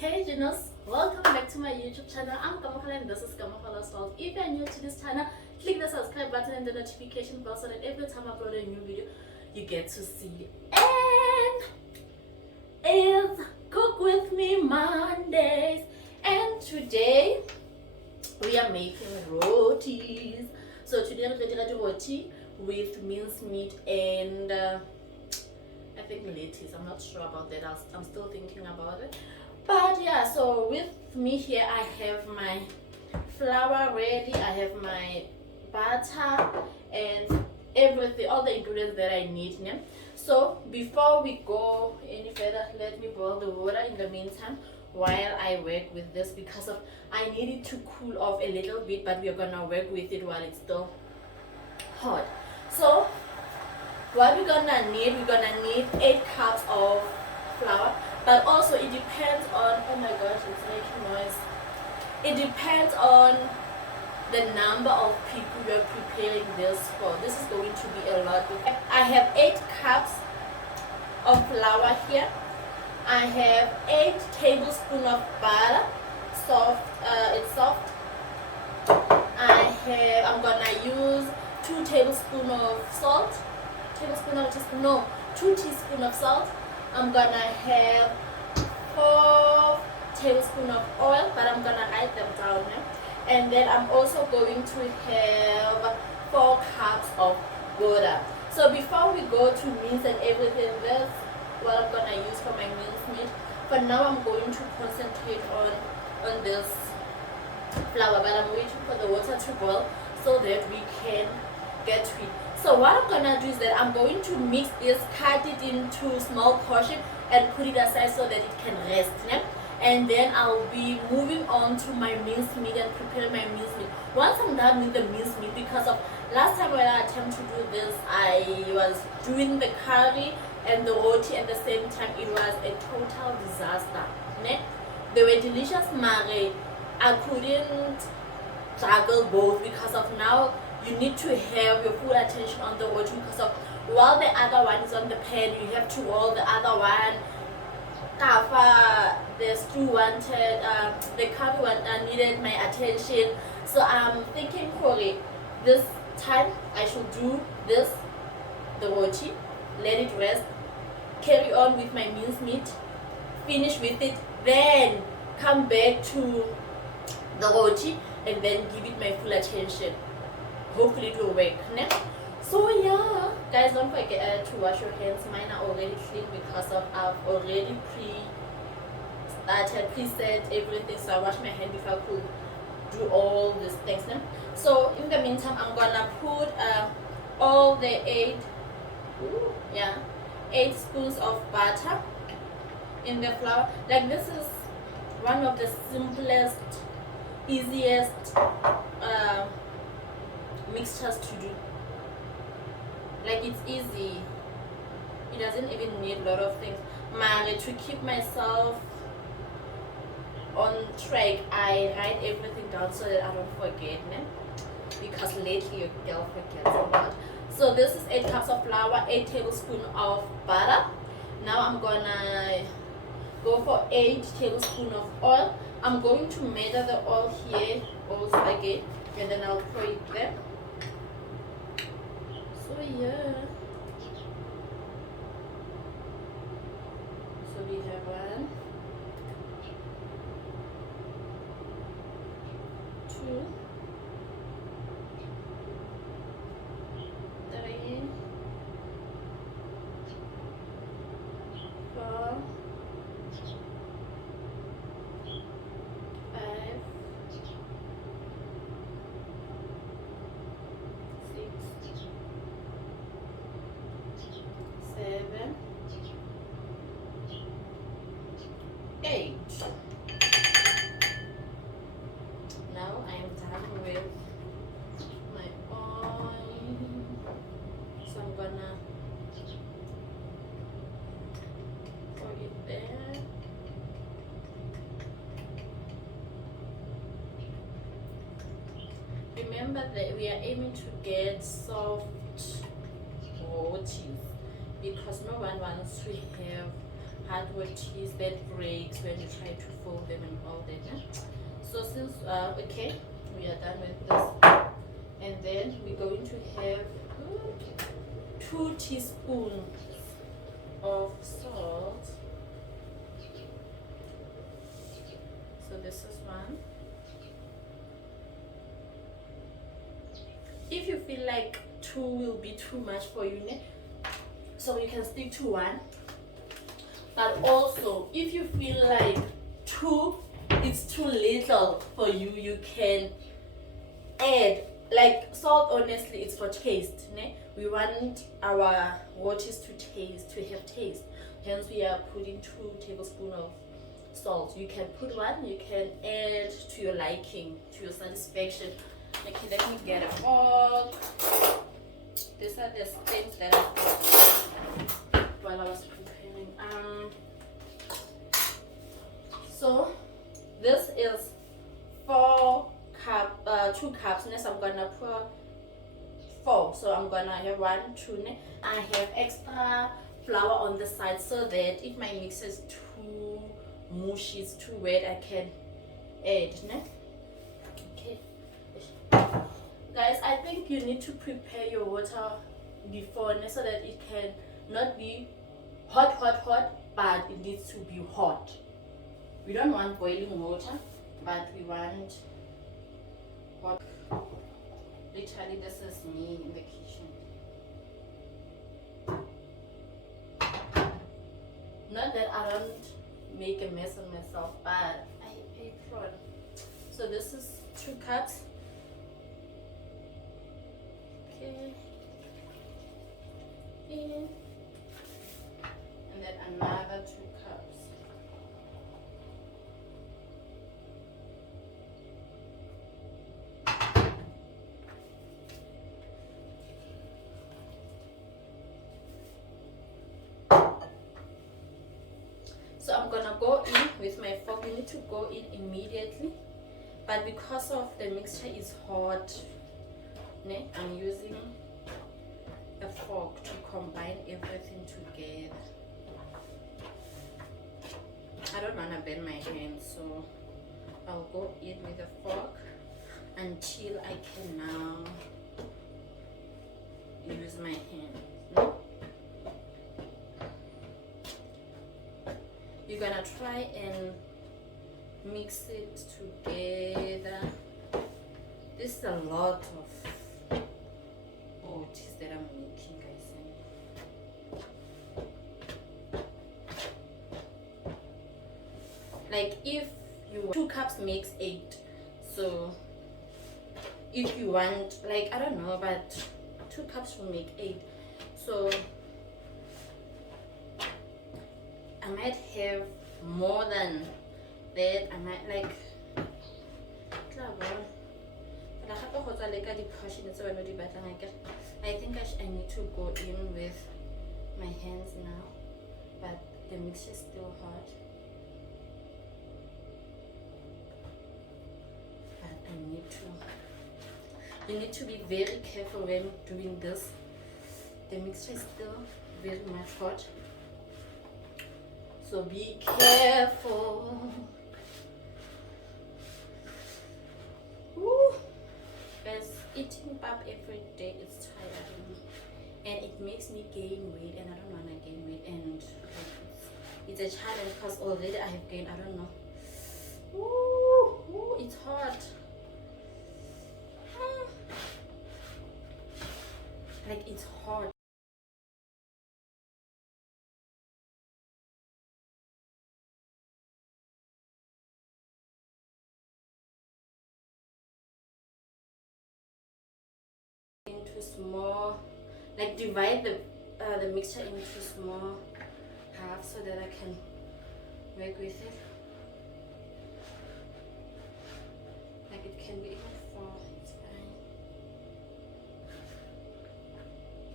Hey Genos, welcome back to my YouTube channel. I'm Kamakala and this is Kamakala's World. If you are new to this channel, click the subscribe button and the notification bell so that every time I upload a new video, you get to see. And it's Cook With Me Mondays. And today, we are making rotis. So today I'm going to do roti with minced meat and I think lettuce. I'm not sure about that. I'm still thinking about it. But yeah, so with me here I have my flour ready, I have my butter and everything, all the ingredients that I need. Yeah? So before we go any further, let me boil the water in the meantime while I work with this, because of I need it to cool off a little bit, but we're gonna work with it while it's still hot. So what we're gonna need 8 cups of flour, but also it depends on, oh my gosh, it's making noise. It depends on the number of people you're preparing this for. This is going to be a lot. I have 8 cups of flour here. I have 8 tablespoons of butter, it's soft. I'm gonna use 2 tablespoons of salt, 2 teaspoons of salt. I'm gonna have 4 tablespoons of oil, but I'm gonna write them down. And then I'm also going to have 4 cups of water. So before we go to mince and everything, that's what I'm gonna use for my minced meat. For now, I'm going to concentrate on this flour, but I'm waiting for the water to boil so that we can get to it. So what I'm gonna do is that I'm going to mix this, cut it into small portions and put it aside so that it can rest. Yeah? And then I'll be moving on to my minced meat and prepare my minced meat. Once I'm done with the minced meat, because of last time when I attempted to do this, I was doing the curry and the roti at the same time. It was a total disaster. Yeah? They were delicious, Mare. I couldn't juggle both, because of now you need to have your full attention on the roti, because of while the other one is on the pan, you have to roll the other one. Kafa, the stew wanted, the curry one needed my attention. So I'm thinking, Corey, this time I should do this, the roti, let it rest, carry on with my minced meat, finish with it, then come back to the roti and then give it my full attention. Hopefully it will work. So yeah, guys, don't forget to wash your hands. Mine are already clean because of I've already preset everything. So I washed my hand before I could do all these things. So in the meantime, I'm gonna put all the 8 spoons of butter in the flour. Like, this is one of the simplest, easiest mixtures to do. Like, it's easy, it doesn't even need a lot of things. To keep myself on track, I write everything down so that I don't forget, because lately your girl forgets a lot. So this is 8 cups of flour, 8 tablespoons of butter. Now I'm gonna go for 8 tablespoons of oil. I'm going to measure the oil here also again, and then I'll pour it there. So yeah, so we have 1, 2, 3, 4, 5, 6, 7, 8. Now I am done with my oil, so I'm gonna pour it there. Remember that we are aiming to get soft rotis, because no one wants to have hard rotis that breaks when you try to fold them and all that. Yeah? So since okay, we are done with this, and then we're going to have 2 teaspoons of salt. So this is one. If you feel like 2 will be too much for you, so you can stick to 1. But also, if you feel like 2 is too little for you, you can add, like salt honestly it's for taste. We want our rotis to have taste. Hence we are putting 2 tablespoons of salt. You can put 1, you can add to your liking, to your satisfaction. Okay, let me get a fork. These are the things that I got while I was preparing. So this is 2 cups. Next I'm gonna put 4. So I'm gonna have 1, 2. I have extra flour on the side so that if my mix is too mushy, it's too wet, I can add. Okay. Guys, I think you need to prepare your water before so that it can not be hot, but it needs to be hot. We don't want boiling water, but we want hot. Literally, this is me in the kitchen. Not that I don't make a mess of myself, but I hate prawn. So this is 2 cups. Okay. In. And then another 2 cups. So I'm gonna go in with my fork. You need to go in immediately, but because of the mixture is hot, I'm using a fork to combine everything together. I don't want to bend my hands, so I'll go in with a fork until I can now use my hand. You're gonna try and mix it together. This is a lot of rotis that I'm making, guys. Like if you 2 cups makes 8, so if you want, like I don't know, but 2 cups will make 8. So I might have more than that. I might like I think I need to go in with my hands now, but the mixture is still hot. But you need to be very careful when doing this. The mixture is still very much hot, so be careful. Woo. Guys, eating pap every day is tiring, and it makes me gain weight, and I don't want to gain weight, and it's a challenge because already I have gained, I don't know. Ooh, it's hot. Like it's hot. Into small, like divide the mixture into small halves so that I can work with it. Like it can be even 4, it's fine.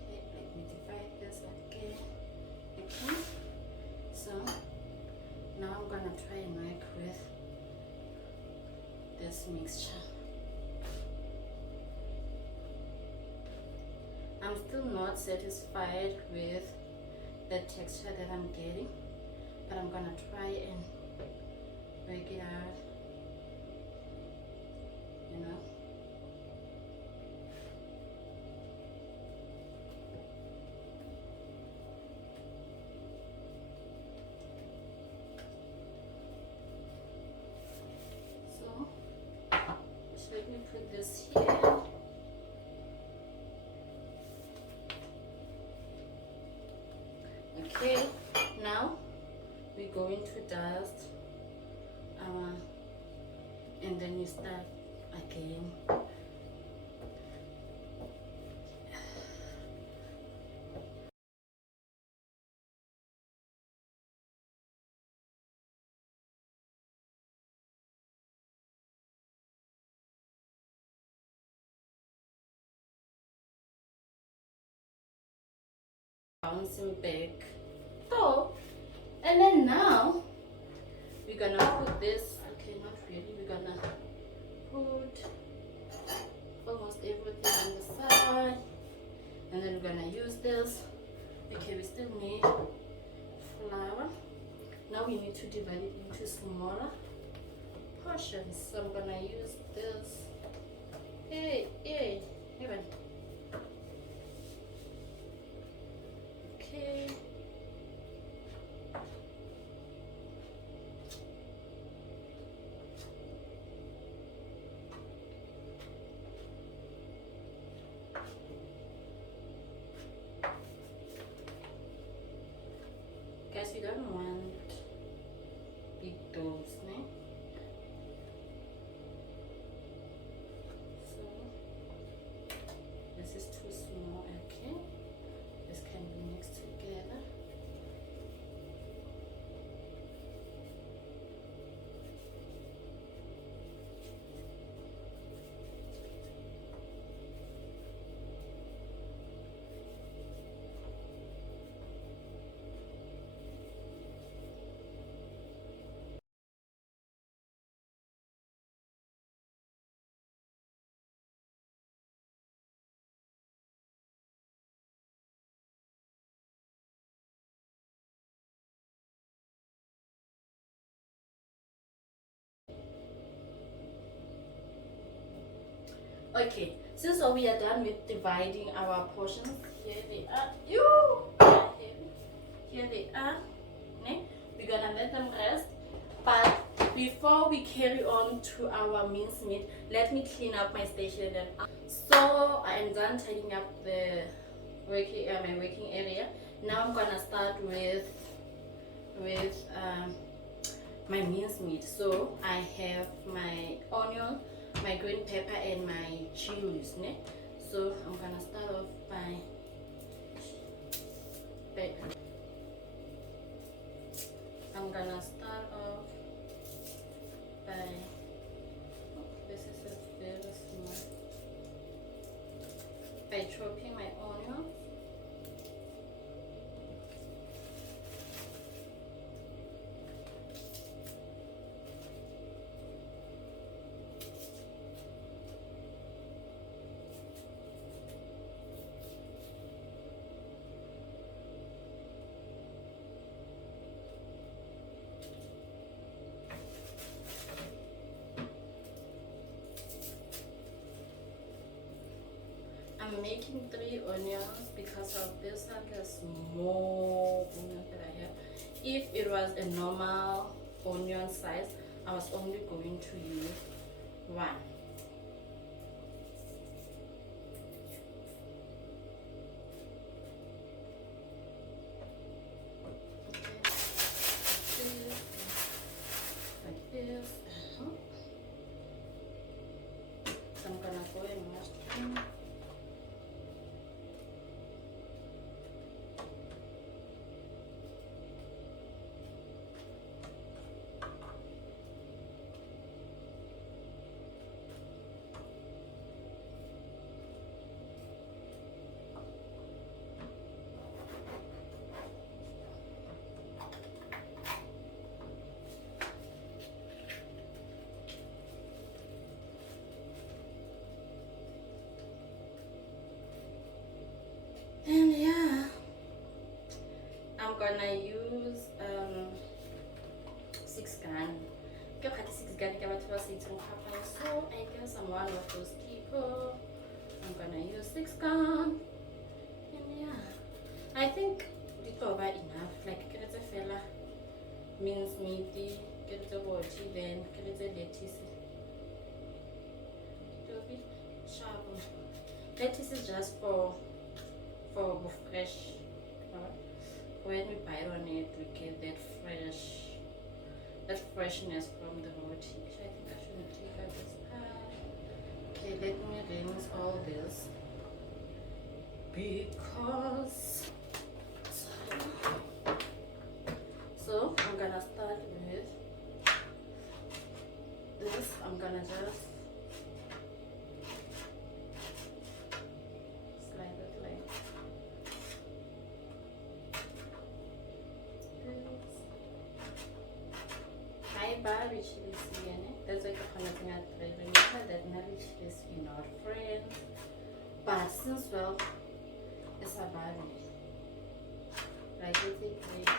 Okay, let me divide this again. Okay, so now I'm gonna try and work with this mixture. I'm still not satisfied with the texture that I'm getting, but I'm gonna try and work it out, you know. So let me put this here. Okay, now we're going to dust and then you start again. Bouncing back. So, and then now we're gonna put this, okay, not really, we're gonna put almost everything on the side, and then we're gonna use this. Okay, we still need flour. Now we need to divide it into smaller portions. So I'm gonna use this. Hey, even. Okay. Guys, we don't want big doughs, né? So this is too small, okay? This can be mixed together. Okay, since we are done with dividing our portions, here they are. Here they are. Okay? We're gonna let them rest. But before we carry on to our mincemeat, let me clean up my station. So I am done tidying up the my working area. Now I'm gonna start with my mincemeat. So I have my onion, my green pepper, and my chilies. Ne? So I'm gonna start off by this is a very small, by chopping my onions. I'm making 3 onions because of this are the small onions that I have. If it was a normal onion size, I was only going to use 1. Like this. So I'm gonna go and mash them. And yeah, I'm gonna use eating papa, so I guess I'm one of those people. I'm gonna use 6 count. And yeah, I think it's over enough. Like, get a fella means meaty, get a roti, then get a lettuce. Sharp. Lettuce is just for fresh. When we bite on it, we get that freshness from the roti. I think I shouldn't take out this part. Okay, let me rinse all this because. So I'm gonna start with this. I'm gonna just slide it like this. Hi, Barbie, that's like a funny thing. I remember that marriage is not friends, but since well, it's a Barbie. Like it's a great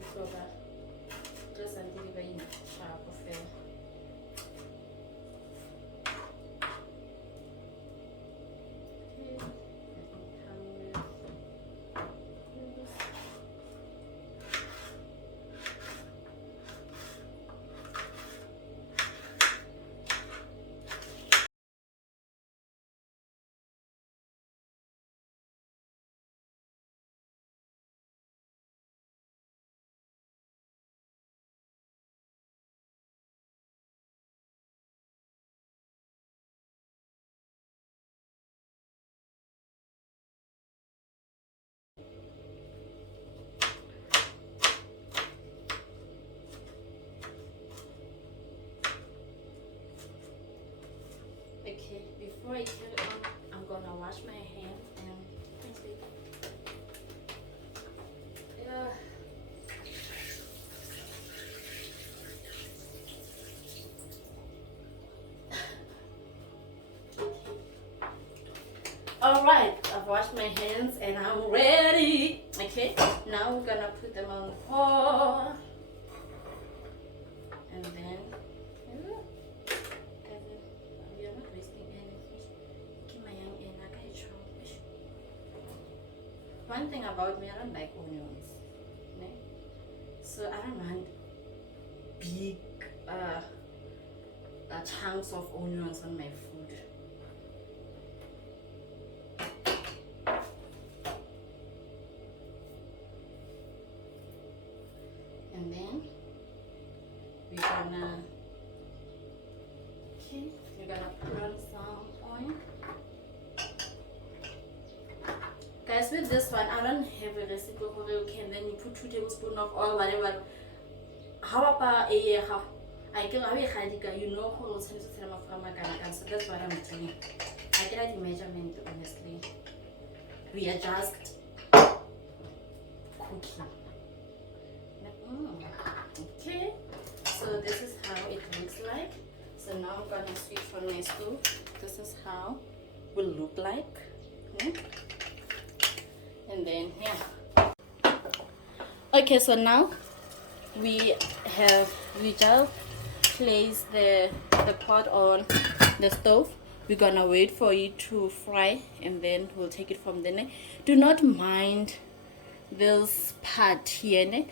before that. Just until you very sharp affair. Okay, before I carry on, I'm gonna wash my hands and yeah. Alright, I've washed my hands and I'm ready. Okay, now we're gonna put them on the pot. And then we are not wasting anything. Keep my young in. One thing about me, I don't like onions. Ne? So I don't want big chunks of onions on my food. And then we're gonna put on some oil. Guys, with this one, I don't have a recipe for you can then you put 2 tablespoons of oil, whatever. How about a year? I can you know who sends to tell my so that's what I'm doing. I get the measurement honestly. We are just cooking. Okay, so this is how it looks like. So now I'm gonna switch on my stove. This is how it will look like. Okay. And then yeah. Okay, so now we just placed the pot on the stove. We're gonna wait for it to fry and then we'll take it from there. Do not mind this part here.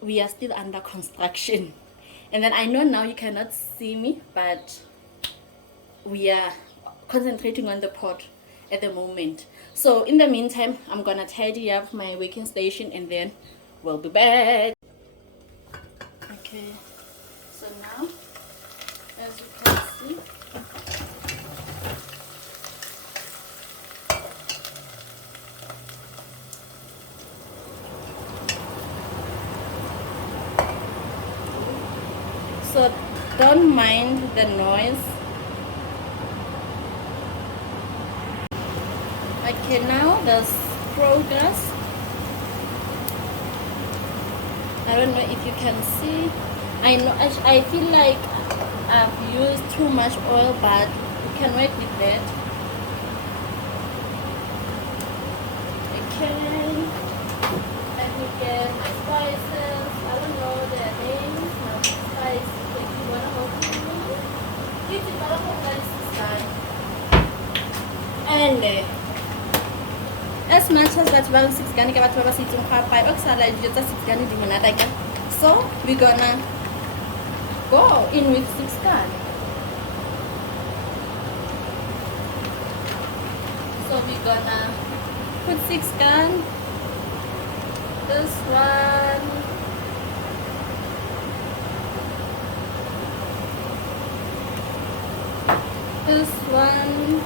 We are still under construction. And then I know now you cannot see me, but we are concentrating on the pot at the moment. So in the meantime, I'm gonna tidy up my working station and then we'll be back. Okay, so now as you can see, so don't mind the noise. Okay, now there's progress. I don't know if you can see. I know I feel like I've used too much oil, but you can work with that. Okay, let me get my spices. I don't know their names. My spices. If you wanna help me, It's para kung guys. And as much as that well 6 gani ka batho ba se tsong ga pa oksala dijo tsa 6 gani di monata ka. So we gonna go in with 6 gani. So we gonna put 6 gun. This one. This one.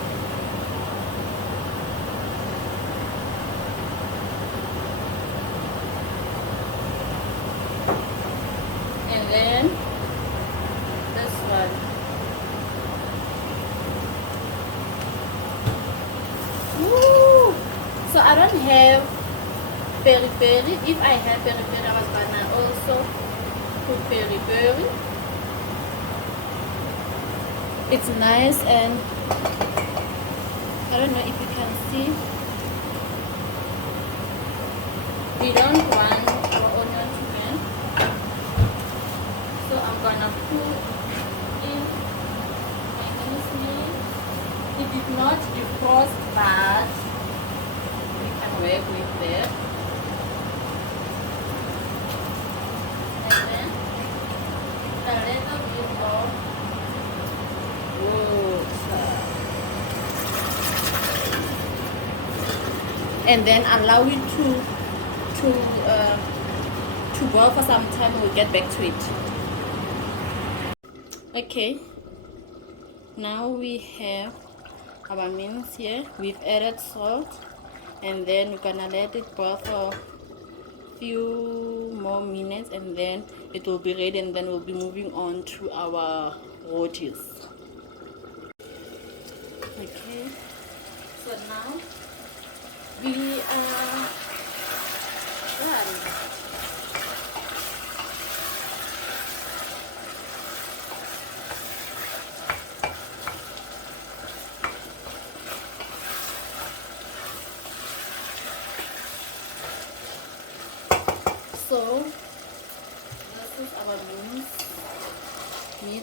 And then this one. Woo! So I don't have peri-peri. If I had peri-peri, I was gonna also put peri-peri. It's nice, and I don't know if you can see. We don't want our onion to burn, so I'm gonna put in my seasoning. It did not defrost, but we can work with that. And then a little bit of water. And then allow it to boil for some time. We'll get back to it. Okay, now we have our mince here. We've added salt, and then we're gonna let it boil for a few more minutes, and then it will be ready, and then we'll be moving on to our rotis. Okay, so now we are done. So this is our meat.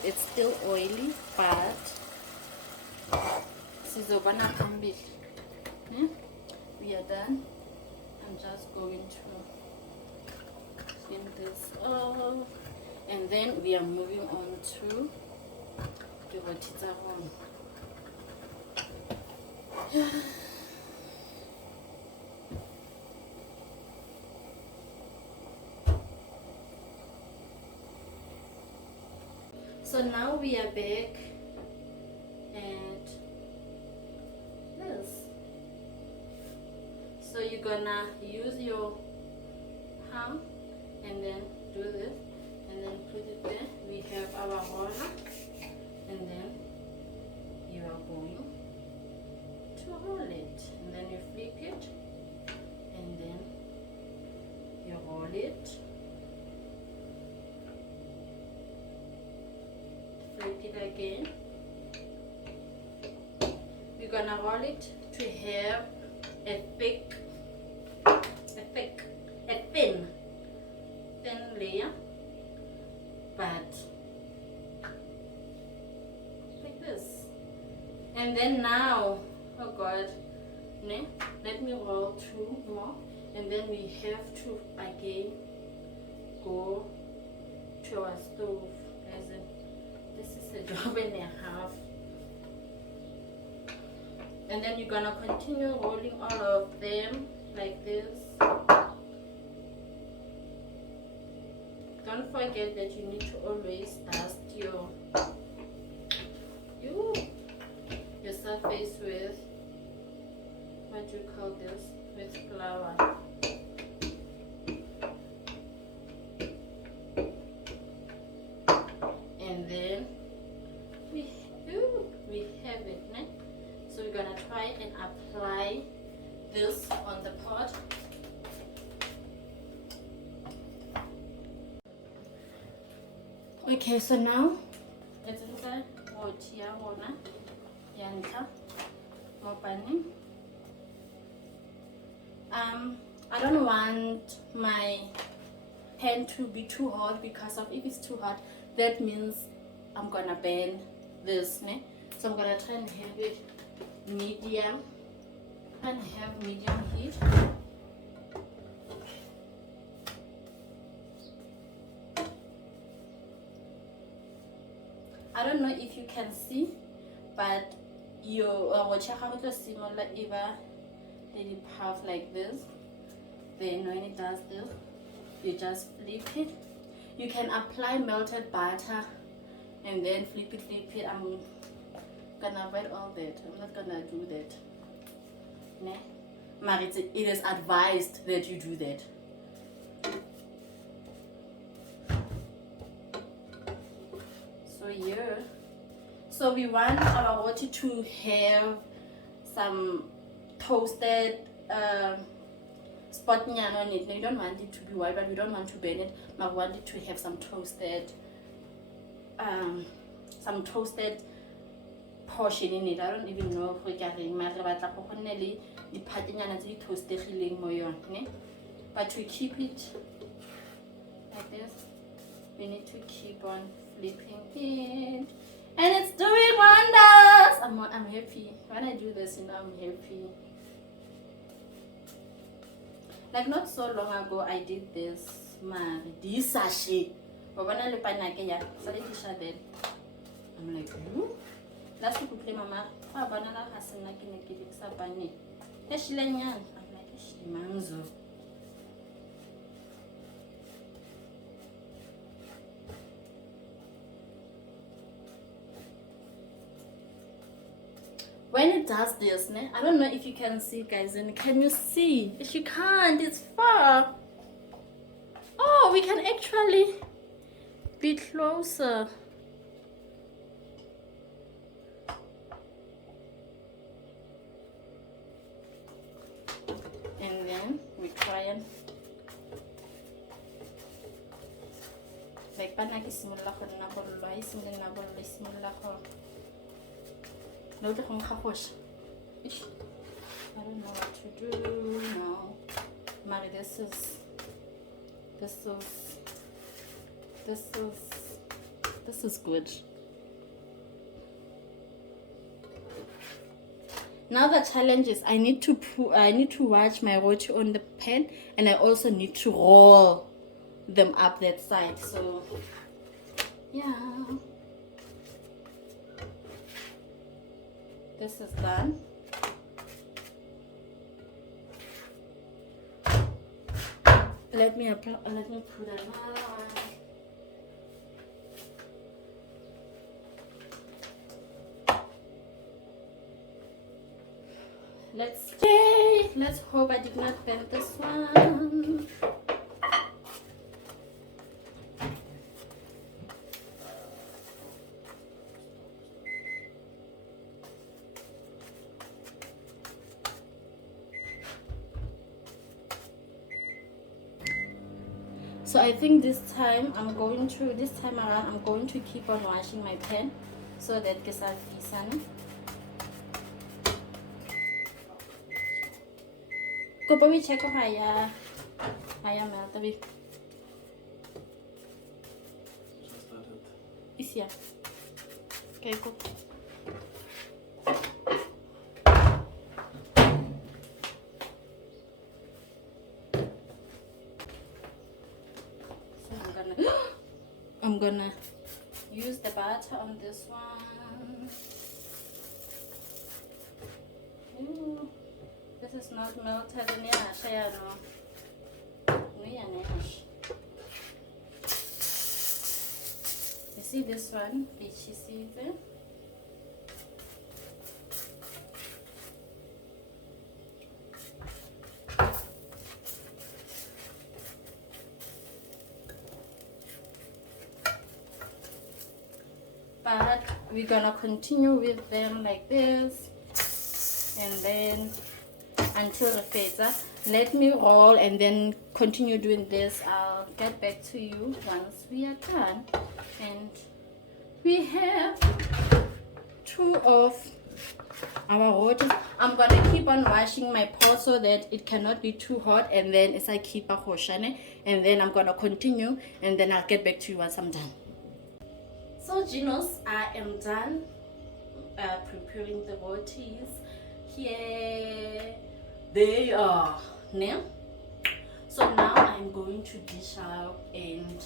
It's still oily, but sizobana kambi. We are done. I'm just going to spin this off, and then we are moving on to the rotita one. So now we are back at this. So you're gonna use your hand and then do this and then put it there. We have our roller, and then you are going to roll it, and then you flick it, and then you roll it. Flip it again. We're gonna roll it to have a thin layer, but like this. And then now, oh God, let me roll 2 more, and then we have to again go to our stove. This is a job and a half. And then you're gonna continue rolling all of them like this. Don't forget that you need to always dust your surface with, what do you call this, with flour. And then we have it, né? So we're gonna try and apply this on the pot. Okay, so now it's inside roti ya rona ya ntlha mo paneng. I don't want my pan to be too hot, because of if it's too hot, that means I'm gonna burn this, ne? So I'm gonna try and have it medium. And have medium heat. I don't know if you can see, but your watch how to similar either they puff like this. Then when it does this, you just flip it. You can apply melted butter and then flip it. I'm gonna avoid all that. I'm not gonna do that. But it is advised that you do that. So here, so we want our roti to have some toasted spot on it. You don't want it to be white, but we don't want to burn it. But we want it to have some toasted portion in it. I don't even know if we can but to keep it like this, we need to keep on flipping it, and it's doing wonders. I'm happy when I do this. I'm happy. Like not so long ago, I did this. This sachet. I'm like, last week we mama, banana has a I'm like, manzo. When it does this, I don't know if you can see, guys, and can you see? If you can't, it's far. Oh, we can actually be closer. And then we try and like panaki simula ko na boloi simula ko. No, I don't know what to do now. Mari, this is good. Now the challenge is I need to watch my roti on the pan, and I also need to roll them up that side. So yeah. This is done. Let me put another one. Let's hope I did not bend this one. So I think this time around I'm going to keep on washing my pan so that gets out fisan. Go baby check haya meltabi. Is here. Okay, go. I'm gonna use the butter on this one. Ooh, this is not melted. You see this one? You see it? But we're gonna continue with them like this, and then until the fades. Let me roll and then continue doing this. I'll get back to you once we are done. And we have 2 of our roti. I'm gonna keep on washing my pot so that it cannot be too hot, and then as I keep a hoshane, and then I'm gonna continue, and then I'll get back to you once I'm done. So Genos, I am done preparing the rotis. Here they are now. So now I'm going to dish out and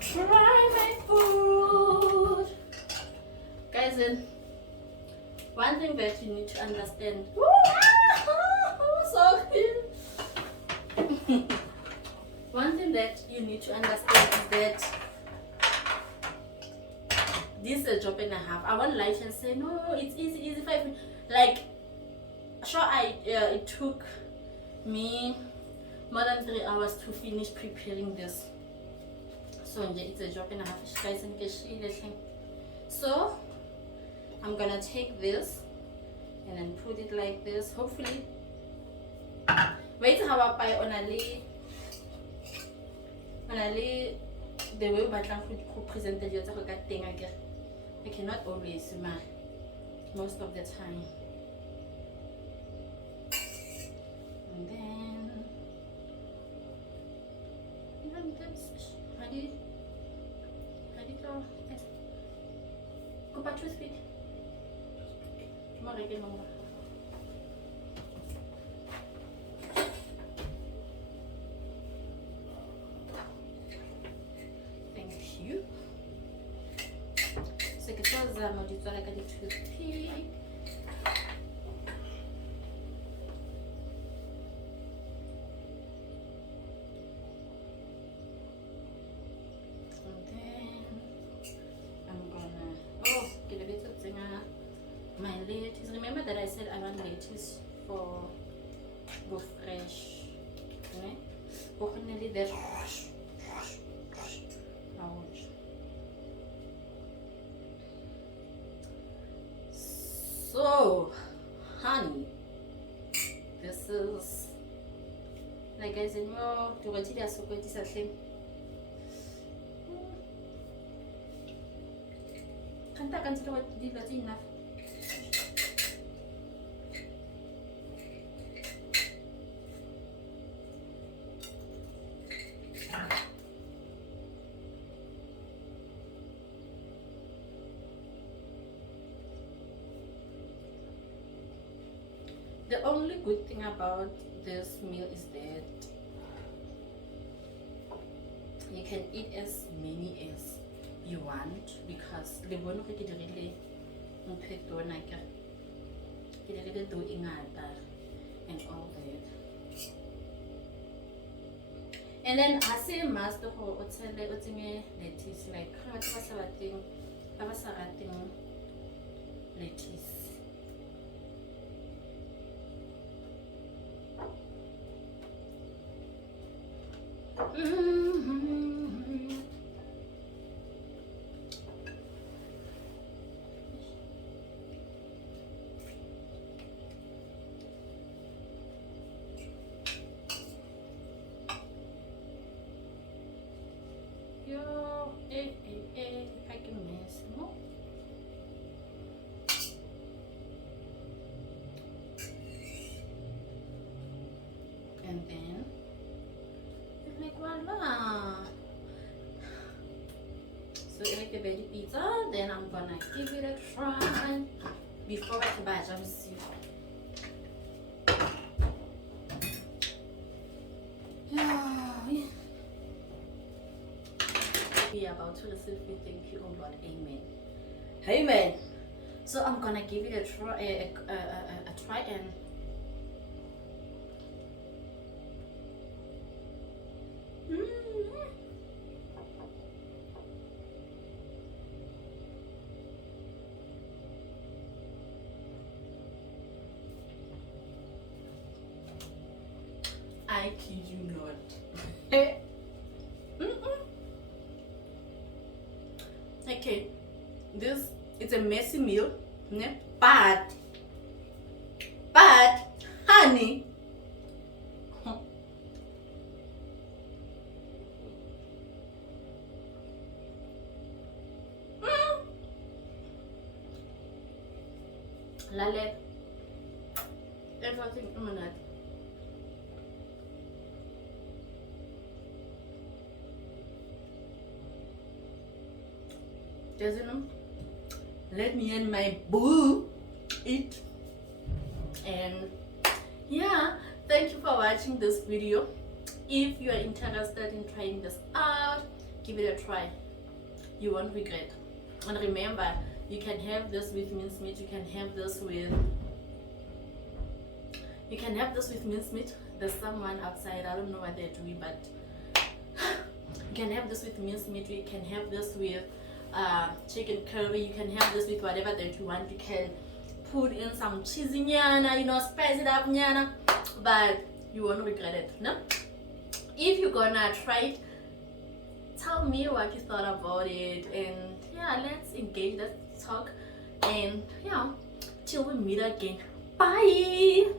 try my food. Guys, and one thing that you need to understand. Sorry. One thing that you need to understand is that this is a job and a half. I won't lie and say no, it's easy 5 minutes. Like, sure, it took me more than 3 hours to finish preparing this. So it's a job and a half. So I'm gonna take this and then put it like this. Hopefully, wait how I buy only the way I present the thing again. I cannot always, most of the time. And then this, how do you go? Go back to speed. More again, more. Thank you. So because I'm going to do like a toothpick. My lettuce. Remember that I said I want lettuce for go fresh. Okay? Definitely that. Ouch. So, honey, this is like I said, no, to go to the super thing. Can't I consider what did that enough? The only good thing about this meal is that you can eat as many as you want because the one who did really doing and all that. And then I say master for lettuce like lettuce. I can mess, no? And then like voila. So I like the veggie pizza, then I'm gonna give it a try before I batch. I'm see. We are about to receive it. Thank you, oh Lord. Amen. Amen. So I'm gonna give it a try, a try and. I kid you not. Okay, this it's a messy meal, but honey, lale, everything imminent. just let me and my boo eat. And yeah, thank you for watching this video. If you are interested in trying this out, give it a try. You won't regret. And remember, you can have this with mincemeat, you can have this with mincemeat. There's someone outside, I don't know what they're doing, but you can have this with mincemeat, you can have this with chicken curry, you can have this with whatever that you want. You can put in some cheesy nyana, spice it up nyana, but you won't regret it, no? If you're gonna try it, tell me what you thought about it, and yeah, let's engage, let's talk, and yeah, till we meet again. Bye.